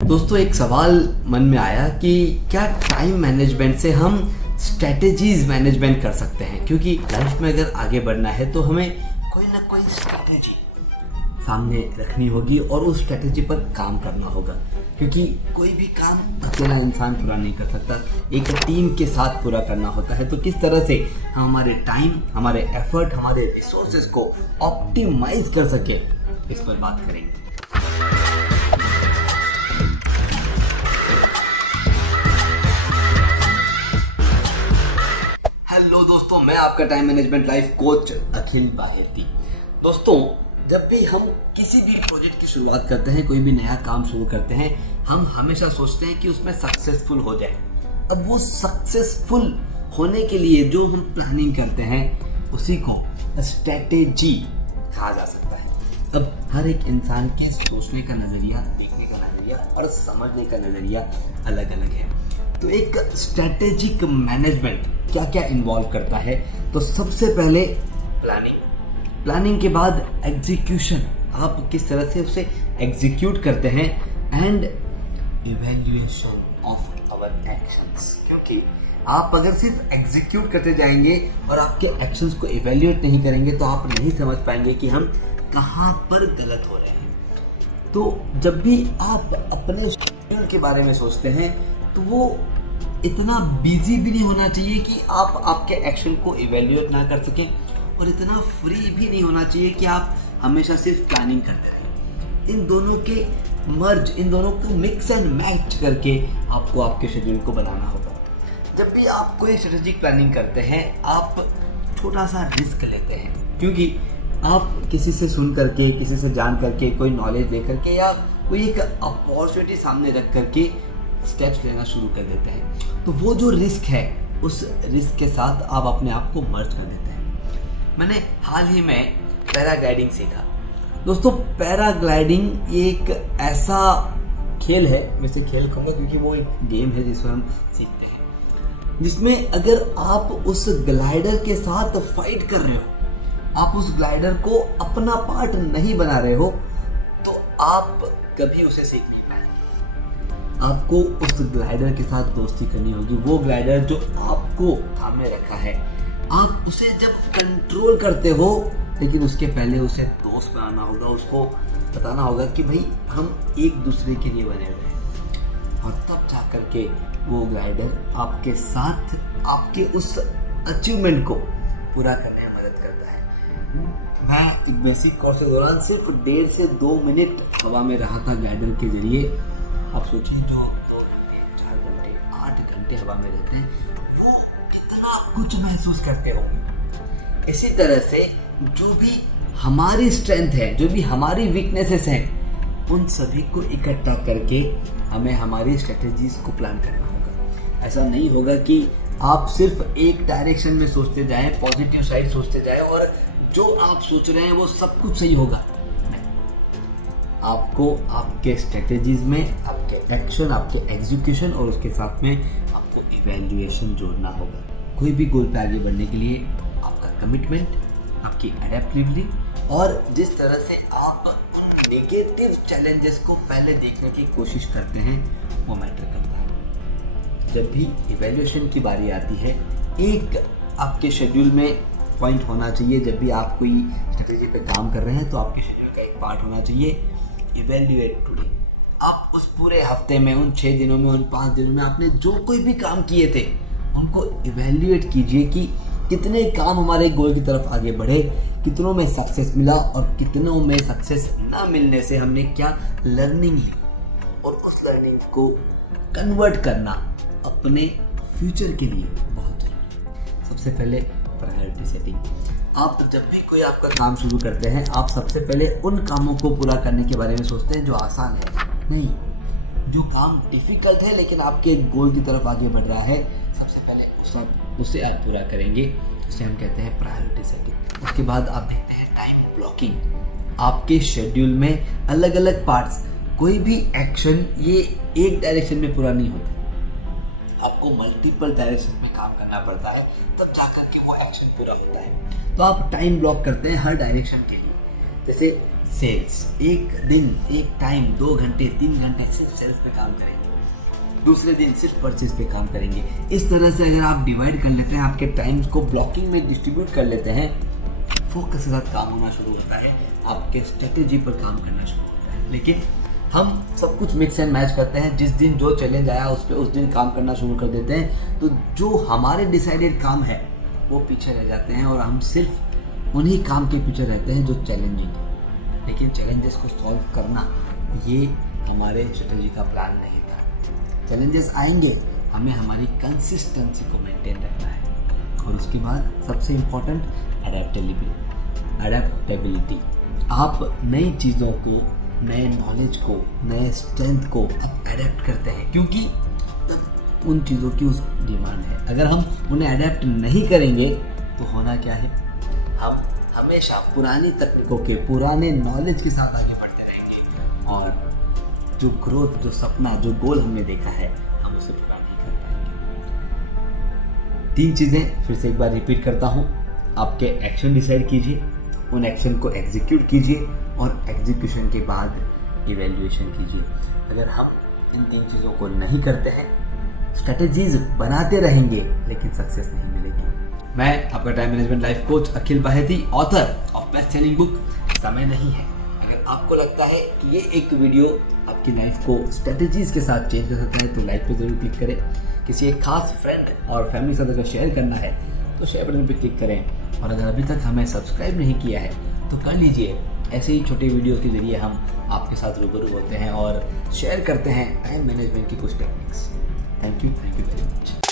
दोस्तों एक सवाल मन में आया कि क्या टाइम मैनेजमेंट से हम स्ट्रेटेजीज मैनेजमेंट कर सकते हैं, क्योंकि लाइफ में अगर आगे बढ़ना है तो हमें कोई ना कोई स्ट्रेटेजी सामने रखनी होगी और उस स्ट्रेटेजी पर काम करना होगा, क्योंकि कोई भी काम अकेला इंसान पूरा नहीं कर सकता, एक टीम के साथ पूरा करना होता है। तो किस तरह से हम हमारे टाइम, हमारे एफर्ट, हमारे रिसोर्सेज को ऑप्टिमाइज कर सके, इस पर बात करेंगे। हेलो दोस्तों, मैं आपका टाइम मैनेजमेंट लाइफ कोच अखिल बाहेती। दोस्तों, जब भी हम किसी भी प्रोजेक्ट की शुरुआत करते हैं, कोई भी नया काम शुरू करते हैं, हम हमेशा सोचते हैं कि उसमें सक्सेसफुल हो जाए। अब वो सक्सेसफुल होने के लिए जो हम प्लानिंग करते हैं उसी को स्ट्रेटेजी कहा जा सकता है। अब हर एक इंसान के सोचने का नज़रिया, देखने का नज़रिया और समझने का नज़रिया अलग अलग है। तो एक स्ट्रेटेजिक मैनेजमेंट क्या क्या इन्वॉल्व करता है? तो सबसे पहले प्लानिंग के बाद एग्जीक्यूशन, आप किस तरह से उसे एग्जीक्यूट करते हैं, and evaluation of our actions, क्योंकि आप अगर सिर्फ एग्जीक्यूट करते जाएंगे और आपके एक्शंस को इवैल्यूएट नहीं करेंगे तो आप नहीं समझ पाएंगे कि हम कहाँ पर गलत हो रहे हैं। तो जब भी आप अपने शेड्यूल के बारे में सोचते हैं तो वो इतना बिजी भी नहीं होना चाहिए कि आप आपके एक्शन को इवैल्यूएट ना कर सकें, और इतना फ्री भी नहीं होना चाहिए कि आप हमेशा सिर्फ प्लानिंग करते रहें। इन दोनों के मर्ज, इन दोनों को मिक्स एंड मैच करके आपको आपके शेड्यूल को बनाना होगा। जब भी आप कोई स्ट्रेटेजिक प्लानिंग करते हैं, आप छोटा सा रिस्क लेते हैं, क्योंकि आप किसी से सुन करके, किसी से जान करके, कोई नॉलेज ले करके या कोई एक अपॉर्चुनिटी सामने रख करके स्टेप्स लेना शुरू कर देते हैं। तो वो जो रिस्क है, उस रिस्क के साथ आप अपने आप को मर्ज कर देते हैं। मैंने हाल ही में पैराग्लाइडिंग सीखा। दोस्तों, पैराग्लाइडिंग एक ऐसा खेल है, मैं इसे खेल कहूँगा क्योंकि वो एक गेम है जिसमें हम सीखते हैं, जिसमें अगर आप उस ग्लाइडर के साथ फाइट कर रहे हो, आप उस ग्लाइडर को अपना पार्ट नहीं बना रहे हो, तो आप कभी उसे सीख नहीं पाएंगे। आपको उस ग्लाइडर के साथ दोस्ती करनी होगी। वो ग्लाइडर जो आपको थामे रखा है, आप उसे जब कंट्रोल करते हो, लेकिन उसके पहले उसे दोस्त बनाना होगा, उसको बताना होगा कि भाई हम एक दूसरे के लिए बने हुए हैं, और तब जा करके वो ग्लाइडर आपके साथ आपके उस अचीवमेंट को पूरा करने में मदद करता है। मैं एक बेसिक कोर्स के दौरान सिर्फ 1.5 से 2 मिनट हवा में रहा था ग्लाइडर के जरिए। आप सोचिए, जो 2 घंटे, 4 घंटे, 8 घंटे हवा में रहते हैं, वो कितना कुछ महसूस करते होंगे। इसी तरह से जो भी हमारी स्ट्रेंथ है, जो भी हमारी वीकनेसेस हैं, उन सभी को इकट्ठा करके हमें हमारी स्ट्रेटेजीज को प्लान करना होगा। ऐसा नहीं होगा कि आप सिर्फ एक डायरेक्शन में सोचते जाएं, पॉजिटिव साइड सोचते जाएं, और जो आप सोच रहे हैं वो सब कुछ सही होगा। आपको आपके स्ट्रेटेजीज में आपके एक्शन, आपके एग्जीक्यूशन और उसके साथ में आपको इवैल्यूएशन जोड़ना होगा। कोई भी गोल पे आगे बढ़ने के लिए आपका कमिटमेंट, आपकी एडेप्टिबिलिटी, और जिस तरह से आप नेगेटिव चैलेंजेस को पहले देखने की कोशिश करते हैं, वो मैटर करता है। जब भी इवैल्यूएशन की बारी आती है, एक आपके शेड्यूल में पॉइंट होना चाहिए। जब भी आप कोई स्ट्रेटेजी पे काम कर रहे हैं तो आपके शेड्यूल का एक पार्ट होना चाहिए इवैल्यूएट टुडे। आप उस पूरे हफ्ते में, उन 6 दिनों में, उन 5 दिनों में आपने जो कोई भी काम किए थे, उनको इवैल्यूएट कीजिए कि कितने काम हमारे गोल की तरफ आगे बढ़े, कितनों में सक्सेस मिला और कितनों में सक्सेस ना मिलने से हमने क्या लर्निंग ली, और उस लर्निंग को कन्वर्ट करना अपने फ्यूचर के लिए बहुत जरूरी है। सबसे पहले प्रायोरिटी सेटिंग। आप जब भी कोई आपका काम शुरू करते हैं, आप सबसे पहले उन कामों को पूरा करने के बारे में सोचते हैं जो आसान है, नहीं जो काम डिफिकल्ट है लेकिन आपके गोल की तरफ आगे बढ़ रहा है, सबसे पहले उसे आप पूरा करेंगे। उसे हम कहते हैं प्रायोरिटी सेटिंग। उसके बाद आप देखते हैं टाइम ब्लॉकिंग। आपके शेड्यूल में अलग अलग पार्ट्स, कोई भी एक्शन ये एक डायरेक्शन में पूरा नहीं होता, आपको मल्टीपल डायरेक्शन में काम करना पड़ता है, तब जाकर के वो एक्शन पूरा होता है। तो आप टाइम ब्लॉक करते हैं हर डायरेक्शन के लिए। जैसे सेल्स। एक दिन, एक टाइम, 2 घंटे, 3 घंटे सिर्फ सेल्स पे काम करेंगे, दूसरे दिन सिर्फ परचेज पे काम करेंगे। इस तरह से अगर आप डिवाइड कर लेते हैं, आपके टाइम्स को ब्लॉकिंग में डिस्ट्रीब्यूट कर लेते हैं, फोकस के साथ काम होना शुरू होता है, आपके स्ट्रेटेजी पर काम करना शुरू होता है। लेकिन हम सब कुछ मिक्स एंड मैच करते हैं, जिस दिन जो चैलेंज आया उस पर उस दिन काम करना शुरू कर देते हैं, तो जो हमारे डिसाइडेड काम है वो पीछे रह जाते हैं और हम सिर्फ उन्हीं काम के पीछे रहते हैं जो चैलेंजिंग है। लेकिन चैलेंजेस को सॉल्व करना ये हमारे स्ट्रेटेजी का प्लान नहीं था। चैलेंजेस आएंगे, हमें हमारी कंसिस्टेंसी को मेंटेन रखना है। और उसके बाद सबसे इम्पोर्टेंट अडेप्टेबिलिटी। आप नई चीज़ों को, नए नॉलेज को, नए स्ट्रेंथ को अब अडेप्ट करते हैं, क्योंकि तब उन चीज़ों की उस डिमांड है। अगर हम उन्हें अडेप्ट नहीं करेंगे तो होना क्या है, हम हमेशा पुरानी तकनीकों के, पुराने नॉलेज के साथ आगे बढ़ते रहेंगे और जो ग्रोथ, जो सपना, जो गोल हमने देखा है, हम उसे पूरा नहीं कर पाएंगे। 3 चीज़ें फिर से एक बार रिपीट करता हूँ। आपके एक्शन डिसाइड कीजिए, उन एक्शन को एग्जीक्यूट कीजिए और एग्जीक्यूशन के बाद इवैल्यूएशन कीजिए। अगर हम इन 3 चीज़ों को नहीं करते हैं, स्ट्रेटजीज बनाते रहेंगे लेकिन सक्सेस नहीं मिलेगी। मैं आपका time management life coach Akhil Baheti, author of best selling book समय नहीं है। अगर आपको लगता है कि ये एक वीडियो आपकी लाइफ को स्ट्रेटजीज के साथ चेंज कर सकता है तो लाइक पे जरूर क्लिक करें। किसी एक खास फ्रेंड और फैमिली के साथ अगर शेयर करना है तो शेयर बटन पे क्लिक करें। और अगर अभी तक हमें सब्सक्राइब नहीं किया है तो कर लीजिए। ऐसे ही छोटे वीडियोस के जरिए हम आपके साथ रूबरू होते हैं और शेयर करते हैं टाइम मैनेजमेंट की कुछ techniques. Thank you very much.